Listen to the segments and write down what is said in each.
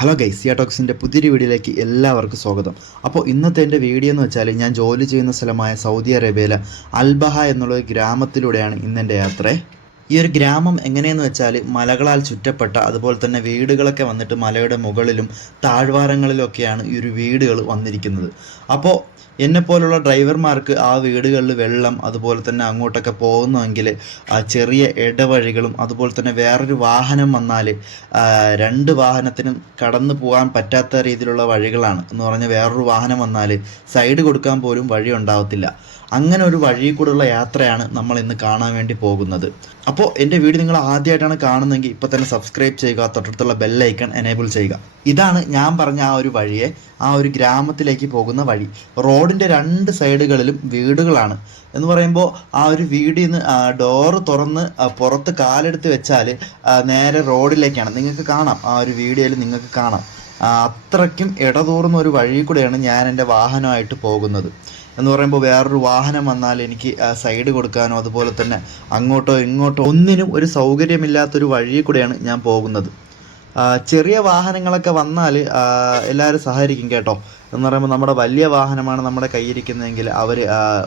Hello guys സിയ ടോക്സിന്റെ പുതിയൊരു വീഡിയോയിലേക്ക് എല്ലാവർക്കും സ്വാഗതം. അപ്പോൾ ഇന്നത്തെ എന്റെ വീഡിയോ എന്ന് വെച്ചാൽ ഞാൻ ജോലി ചെയ്യുന്ന സ്ഥലമായ സൗദി അറേബ്യയിലെ അൽബഹ എന്നുള്ള ഗ്രാമത്തിലൂടെയാണ് ഇന്നെന്റെ യാത്ര. ഈ ഒരു ഗ്രാമം എങ്ങനെയെന്ന് വെച്ചാൽ മലകളാൽ ചുറ്റപ്പെട്ട അതുപോലെ തന്നെ വീടുകളൊക്കെ വന്നിട്ട് മലയുടെ മുകളിലും താഴ്വാരങ്ങളിലൊക്കെയാണ് ഈ ഒരു വീടുകൾ വന്നിരിക്കുന്നത്. അപ്പോൾ എന്നെപ്പോലുള്ള ഡ്രൈവർമാർക്ക് ആ വീടുകളിൽ വെള്ളം അതുപോലെ തന്നെ അങ്ങോട്ടൊക്കെ പോകുന്നുവെങ്കിൽ ആ ചെറിയ ഇടവഴികളും അതുപോലെ തന്നെ വേറൊരു വാഹനം വന്നാൽ രണ്ട് വാഹനത്തിനും കടന്നു പോകാൻ പറ്റാത്ത രീതിയിലുള്ള വഴികളാണ്. എന്ന് പറഞ്ഞാൽ വേറൊരു വാഹനം വന്നാൽ സൈഡ് കൊടുക്കാൻ പോലും വഴി ഉണ്ടാവത്തില്ല അങ്ങനെ ഒരു വഴി കൂടെയുള്ള യാത്രയാണ് നമ്മൾ ഇന്ന് കാണാൻ വേണ്ടി പോകുന്നത്. അപ്പോൾ എന്റെ വീഡിയോ നിങ്ങൾ ആദ്യമായിട്ടാണ് കാണുന്നതെങ്കിൽ ഇപ്പോൾ തന്നെ സബ്സ്ക്രൈബ് ചെയ്യുക തൊട്ടടുത്തുള്ള ബെല്ലൈക്കൺ എനേബിൾ ചെയ്യുക. ഇതാണ് ഞാൻ പറഞ്ഞ ആ ഒരു വഴിയെ ആ ഒരു ഗ്രാമത്തിലേക്ക് പോകുന്ന വഴി. റോഡിന്റെ രണ്ട് സൈഡുകളിലും വീടുകളാണ്. എന്ന് പറയുമ്പോൾ ആ ഒരു വീടിൽ നിന്ന് ഡോറ് തുറന്ന് പുറത്ത് കാലെടുത്ത് വെച്ചാൽ നേരെ റോഡിലേക്കാണ്. നിങ്ങൾക്ക് കാണാം ആ ഒരു വീഡിയോയിൽ നിങ്ങൾക്ക് കാണാം. അത്രയ്ക്കും ഇടതൂർന്ന ഒരു വഴി കൂടെയാണ് ഞാൻ എന്റെ വാഹനമായിട്ട് പോകുന്നത്. എന്ന് പറയുമ്പോൾ വേറൊരു വാഹനം വന്നാൽ എനിക്ക് സൈഡ് കൊടുക്കാനോ അതുപോലെ തന്നെ അങ്ങോട്ടോ ഇങ്ങോട്ടോ ഒന്നിനും ഒരു സൗകര്യമില്ലാത്തൊരു വഴി കൂടെയാണ് ഞാൻ പോകുന്നത്. ചെറിയ വാഹനങ്ങളൊക്കെ വന്നാൽ എല്ലാവരും സഹകരിക്കും കേട്ടോ. എന്ന് പറയുമ്പോൾ നമ്മുടെ വലിയ വാഹനമാണ് നമ്മുടെ കയ്യിരിക്കുന്നതെങ്കിൽ അവർ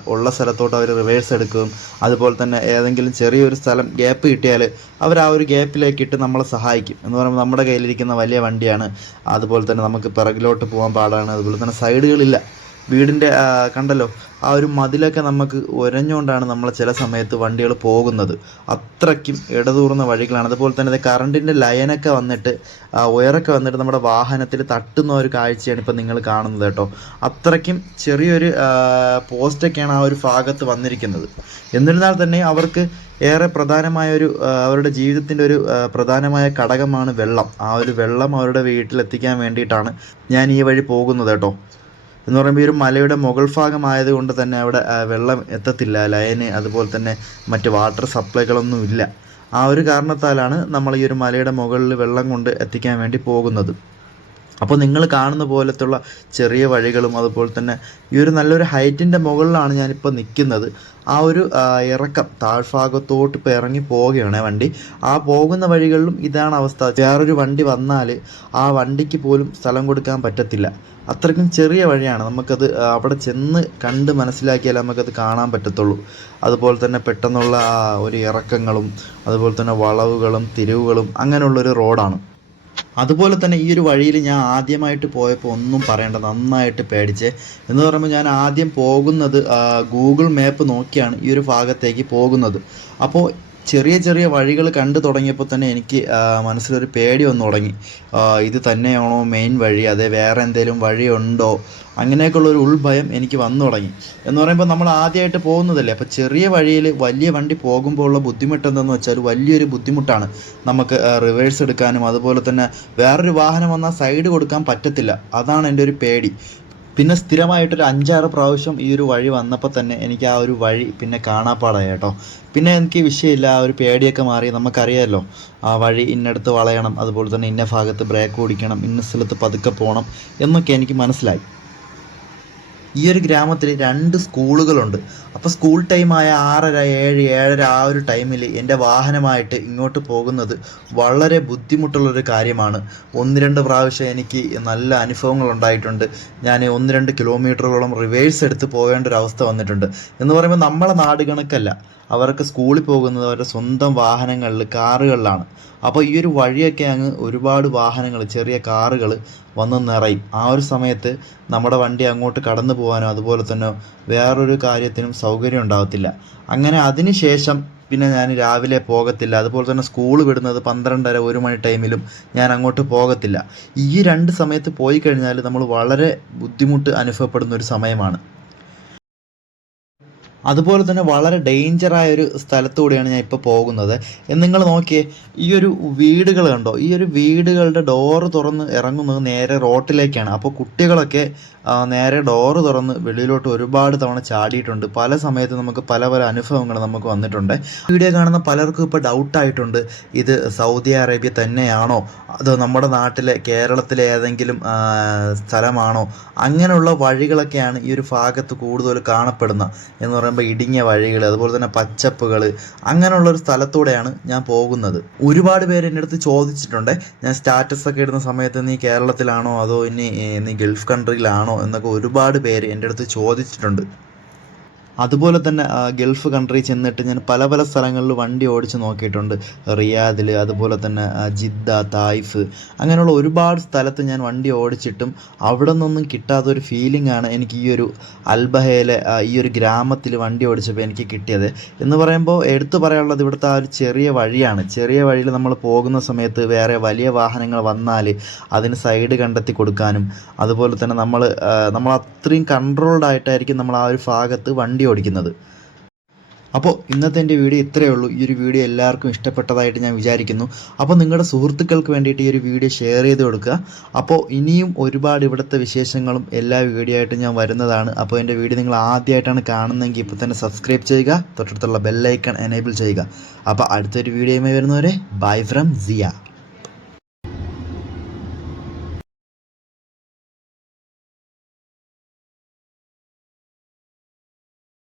ഉള്ള സ്ഥലത്തോട്ട് അവർ റിവേഴ്സ് എടുക്കും. അതുപോലെ തന്നെ ഏതെങ്കിലും ചെറിയൊരു സ്ഥലം ഗ്യാപ്പ് കിട്ടിയാൽ അവർ ആ ഒരു ഗ്യാപ്പിലേക്ക് ഇട്ട് നമ്മളെ സഹായിക്കും. എന്ന് പറയുമ്പോൾ നമ്മുടെ കയ്യിലിരിക്കുന്ന വലിയ വണ്ടിയാണ്. അതുപോലെ തന്നെ നമുക്ക് പിറകിലോട്ട് പോകാൻ പാടാണ്. അതുപോലെ തന്നെ സൈഡുകളില്ല വീടിന്റെ കണ്ടല്ലോ ആ ഒരു മതിലൊക്കെ നമുക്ക് ഒരഞ്ഞുകൊണ്ടാണ് നമ്മൾ ചില സമയത്ത് വണ്ടികൾ പോകുന്നത്. അത്രയ്ക്കും ഇടതൂർന്ന വഴികളാണ്. അതുപോലെ തന്നെ കറണ്ടിന്റെ ലൈനൊക്കെ വന്നിട്ട് ഉയരൊക്കെ വന്നിട്ട് നമ്മുടെ വാഹനത്തിൽ തട്ടുന്ന ഒരു കാഴ്ചയാണ് ഇപ്പോൾ നിങ്ങൾ കാണുന്നത് കേട്ടോ. അത്രയ്ക്കും ചെറിയൊരു പോസ്റ്റൊക്കെയാണ് ആ ഒരു ഭാഗത്ത് വന്നിരിക്കുന്നത്. എന്നിരുന്നാൽ തന്നെ അവർക്ക് ഏറെ പ്രധാനമായ ഒരു അവരുടെ ജീവിതത്തിന്റെ ഒരു പ്രധാനമായ ഘടകമാണ് വെള്ളം. ആ ഒരു വെള്ളം അവരുടെ വീട്ടിലെത്തിക്കാൻ വേണ്ടിയിട്ടാണ് ഞാൻ ഈ വഴി പോകുന്നത് കേട്ടോ. എന്ന് പറയുമ്പോൾ ഈ ഒരു മലയുടെ മുകൾ ഭാഗമായത് കൊണ്ട് തന്നെ അവിടെ വെള്ളം എത്തത്തില്ല ലൈന് അതുപോലെ തന്നെ മറ്റ് വാട്ടർ സപ്ലൈകളൊന്നും ഇല്ല. ആ ഒരു കാരണത്താലാണ് നമ്മൾ ഈ ഒരു മലയുടെ മുകളിൽ വെള്ളം കൊണ്ട് എത്തിക്കാൻ വേണ്ടി പോകുന്നത്. അപ്പോൾ നിങ്ങൾ കാണുന്ന പോലത്തുള്ള ചെറിയ വഴികളും അതുപോലെ തന്നെ ഈ ഒരു നല്ലൊരു ഹൈറ്റിന്റെ മുകളിലാണ് ഞാനിപ്പോൾ നിൽക്കുന്നത്. ആ ഒരു ഇറക്കം താഴ്ഭാഗത്തോട്ട് ഇപ്പോൾ ഇറങ്ങി പോവുകയാണ് വണ്ടി. ആ പോകുന്ന വഴികളിലും ഇതാണ് അവസ്ഥ. വേറൊരു വണ്ടി വന്നാൽ ആ വണ്ടിക്ക് പോലും സ്ഥലം കൊടുക്കാൻ പറ്റത്തില്ല. അത്രയ്ക്കും ചെറിയ വഴിയാണ്. നമുക്കത് അവിടെ ചെന്ന് കണ്ട് മനസ്സിലാക്കിയാൽ നമുക്കത് കാണാൻ പറ്റത്തുള്ളൂ. അതുപോലെ തന്നെ പെട്ടെന്നുള്ള ഒരു ഇറക്കങ്ങളും അതുപോലെ തന്നെ വളവുകളും തിരിവുകളും അങ്ങനെയുള്ളൊരു റോഡാണ്. അതുപോലെ തന്നെ ഈ ഒരു വഴിയിൽ ഞാൻ ആദ്യമായിട്ട് പോയപ്പോൾ ഒന്നും പറയേണ്ട നന്നായിട്ട് പേടിച്ച്. എന്ന് പറയുമ്പോൾ ഞാൻ ആദ്യം പോകുന്നത് ഗൂഗിൾ മാപ്പ് നോക്കിയാണ് ഈ ഒരു ഭാഗത്തേക്ക് പോകുന്നത്. അപ്പോൾ ചെറിയ ചെറിയ വഴികൾ കണ്ടു തുടങ്ങിയപ്പോൾ തന്നെ എനിക്ക് മനസ്സിലൊരു പേടി വന്നു തുടങ്ങി. ഇത് തന്നെയാണോ മെയിൻ വഴി? അതെ വേറെ എന്തെങ്കിലും വഴിയുണ്ടോ? അങ്ങനെയൊക്കെയുള്ള ഒരു ഉൾഭയം എനിക്ക് വന്നു തുടങ്ങി. എന്ന് പറയുമ്പോൾ നമ്മൾ ആദ്യമായിട്ട് പോകുന്നതല്ലേ? അപ്പോൾ ചെറിയ വഴിയിൽ വലിയ വണ്ടി പോകുമ്പോൾ ഉള്ള ബുദ്ധിമുട്ട് എന്തെന്ന് വെച്ചാൽ വലിയൊരു ബുദ്ധിമുട്ടാണ് നമുക്ക് റിവേഴ്സ് എടുക്കാനും അതുപോലെ തന്നെ വേറൊരു വാഹനം വന്നാൽ സൈഡ് കൊടുക്കാൻ പറ്റത്തില്ല. അതാണ് എന്റെ ഒരു പേടി. പിന്നെ സ്ഥിരമായിട്ട് സ്ഥിരമായിട്ടൊരു അഞ്ചാറ് പ്രാവശ്യം ഈ ഒരു വഴി വന്നപ്പോൾ തന്നെ എനിക്ക് ആ ഒരു വഴി പിന്നെ കാണാപ്പാടായി കേട്ടോ. പിന്നെ എനിക്ക് വിഷയമില്ല ആ ഒരു പേടിയൊക്കെ മാറി. നമുക്കറിയാമല്ലോ ആ വഴി ഇന്നടത്ത് വളയണം അതുപോലെ തന്നെ ഇന്ന ഭാഗത്ത് ബ്രേക്ക് ഓടിക്കണം ഇന്ന സ്ഥലത്ത് പതുക്കെ പോകണം എന്നൊക്കെ എനിക്ക് മനസ്സിലായി. ഈ ഒരു ഗ്രാമത്തിൽ രണ്ട് സ്കൂളുകളുണ്ട്. അപ്പോൾ സ്കൂൾ ടൈമായ ആറര ഏഴ് ഏഴര ആ ഒരു ടൈമിൽ എന്റെ വാഹനമായിട്ട് ഇങ്ങോട്ട് പോകുന്നത് വളരെ ബുദ്ധിമുട്ടുള്ളൊരു കാര്യമാണ്. ഒന്ന് രണ്ട് പ്രാവശ്യം എനിക്ക് നല്ല അനുഭവങ്ങൾ ഉണ്ടായിട്ടുണ്ട്. ഞാൻ ഒന്ന് രണ്ട് കിലോമീറ്ററുകളോളം റിവേഴ്സ് എടുത്ത് പോകേണ്ട ഒരു അവസ്ഥ വന്നിട്ടുണ്ട്. എന്ന് പറയുമ്പോൾ നമ്മളെ നാട് കണക്കല്ല. അവർക്ക് സ്കൂളിൽ പോകുന്നത് അവരുടെ സ്വന്തം വാഹനങ്ങളിൽ കാറുകളിലാണ്. അപ്പോൾ ഈ ഒരു വഴിയൊക്കെ അങ്ങ് ഒരുപാട് വാഹനങ്ങൾ ചെറിയ കാറുകൾ വന്ന് നിറയും ആ ഒരു സമയത്ത് നമ്മുടെ വണ്ടി അങ്ങോട്ട് കടന്നു പോകാനോ അതുപോലെ തന്നെ വേറൊരു കാര്യത്തിനും സൗകര്യം ഉണ്ടാകത്തില്ല അങ്ങനെ അതിന് ശേഷം പിന്നെ ഞാൻ രാവിലെ പോകത്തില്ല. അതുപോലെ തന്നെ സ്കൂൾ വിടുന്നത് പന്ത്രണ്ടര ഒരു മണി ടൈമിലും ഞാൻ അങ്ങോട്ട് പോകത്തില്ല. ഈ രണ്ട് സമയത്ത് പോയി കഴിഞ്ഞാൽ നമ്മൾ വളരെ ബുദ്ധിമുട്ട് അനുഭവപ്പെടുന്ന ഒരു സമയമാണ്. അതുപോലെ തന്നെ വളരെ ഡേഞ്ചറായ ഒരു സ്ഥലത്തൂടെയാണ് ഞാൻ ഇപ്പോൾ പോകുന്നത്. നിങ്ങൾ നോക്കിയേ ഈ ഒരു വീടുകൾ കണ്ടോ? ഈ ഒരു വീടുകളുടെ ഡോറ് തുറന്ന് ഇറങ്ങുന്നത് നേരെ റോട്ടിലേക്കാണ്. അപ്പോൾ കുട്ടികളൊക്കെ നേരെ ഡോറ് തുറന്ന് വെളിയിലോട്ട് ഒരുപാട് തവണ ചാടിയിട്ടുണ്ട്. പല സമയത്ത് നമുക്ക് പല പല അനുഭവങ്ങൾ നമുക്ക് വന്നിട്ടുണ്ട്. വീഡിയോ കാണുന്ന പലർക്കും ഇപ്പോൾ ഡൗട്ടായിട്ടുണ്ട് ഇത് സൗദി അറേബ്യ തന്നെയാണോ? അതോ നമ്മുടെ നാട്ടിലെ കേരളത്തിലെ ഏതെങ്കിലും സ്ഥലമാണോ? അങ്ങനെയുള്ള വഴികളൊക്കെയാണ് ഈ ഒരു ഭാഗത്ത് കൂടുതൽ കാണപ്പെടുന്ന എന്ന് പറയുമ്പോൾ ഇടുങ്ങിയ വഴികൾ അതുപോലെ തന്നെ പച്ചപ്പുകൾ അങ്ങനെയുള്ള ഒരു സ്ഥലത്തൂടെയാണ് ഞാൻ പോകുന്നത്. ഒരുപാട് പേര് എന്റെ അടുത്ത് ചോദിച്ചിട്ടുണ്ട്. ഞാൻ സ്റ്റാറ്റസ് ഒക്കെ ഇടുന്ന സമയത്ത് നീ കേരളത്തിലാണോ? അതോ ഇനി നീ ഗൾഫ് കൺട്രിയിലാണോ എന്നൊക്കെ ഒരുപാട് പേര് എന്റെ അടുത്ത് ചോദിച്ചിട്ടുണ്ട്. അതുപോലെ തന്നെ ഗൾഫ് കൺട്രി ചെന്നിട്ട് ഞാൻ പല പല സ്ഥലങ്ങളിൽ വണ്ടി ഓടിച്ച് നോക്കിയിട്ടുണ്ട്. റിയാദിൽ അതുപോലെ തന്നെ ജിദ്ദ തായിഫ് അങ്ങനെയുള്ള ഒരുപാട് സ്ഥലത്ത് ഞാൻ വണ്ടി ഓടിച്ചിട്ടും അവിടെ നിന്നൊന്നും കിട്ടാത്തൊരു ഫീലിംഗ് ആണ് എനിക്ക് ഈ ഒരു അൽബഹയിലെ ഈ ഒരു ഗ്രാമത്തിൽ വണ്ടി ഓടിച്ചപ്പോൾ എനിക്ക് കിട്ടിയത്. എന്ന് പറയുമ്പോൾ എടുത്തു പറയാനുള്ളത് ഇവിടുത്തെ ആ ഒരു ചെറിയ വഴിയാണ്. ചെറിയ വഴിയിൽ നമ്മൾ പോകുന്ന സമയത്ത് വേറെ വലിയ വാഹനങ്ങൾ വന്നാൽ അതിന് സൈഡ് കണ്ടെത്തി കൊടുക്കാനും അതുപോലെ തന്നെ നമ്മൾ നമ്മൾ അത്രയും കൺട്രോൾഡ് ആയിട്ടായിരിക്കും നമ്മൾ ആ ഒരു ഭാഗത്ത് വണ്ടി ഓടിക്കുന്നത്. അപ്പോൾ ഇന്നത്തെ എന്റെ വീഡിയോ ഇത്രയേ ഉള്ളൂ. ഈ ഒരു വീഡിയോ എല്ലാവർക്കും ഇഷ്ടപ്പെട്ടതായിട്ട് ഞാൻ വിചാരിക്കുന്നു. അപ്പോൾ നിങ്ങളുടെ സുഹൃത്തുക്കൾക്ക് വേണ്ടിയിട്ട് ഈ ഒരു വീഡിയോ ഷെയർ ചെയ്ത് കൊടുക്കുക. അപ്പോൾ ഇനിയും ഒരുപാട് ഇവിടുത്തെ വിശേഷങ്ങളും എല്ലാ വീഡിയോ ആയിട്ട് ഞാൻ വരുന്നതാണ്. അപ്പോൾ എന്റെ വീഡിയോ നിങ്ങൾ ആദ്യമായിട്ടാണ് കാണുന്നതെങ്കിൽ ഇപ്പോൾ തന്നെ സബ്സ്ക്രൈബ് ചെയ്യുക. തൊട്ടടുത്തുള്ള ബെല്ലൈക്കൺ എനേബിൾ ചെയ്യുക. അപ്പോൾ അടുത്തൊരു വീഡിയോയുമായി വരുന്നവരെ ബൈ ഫ്രം സിയ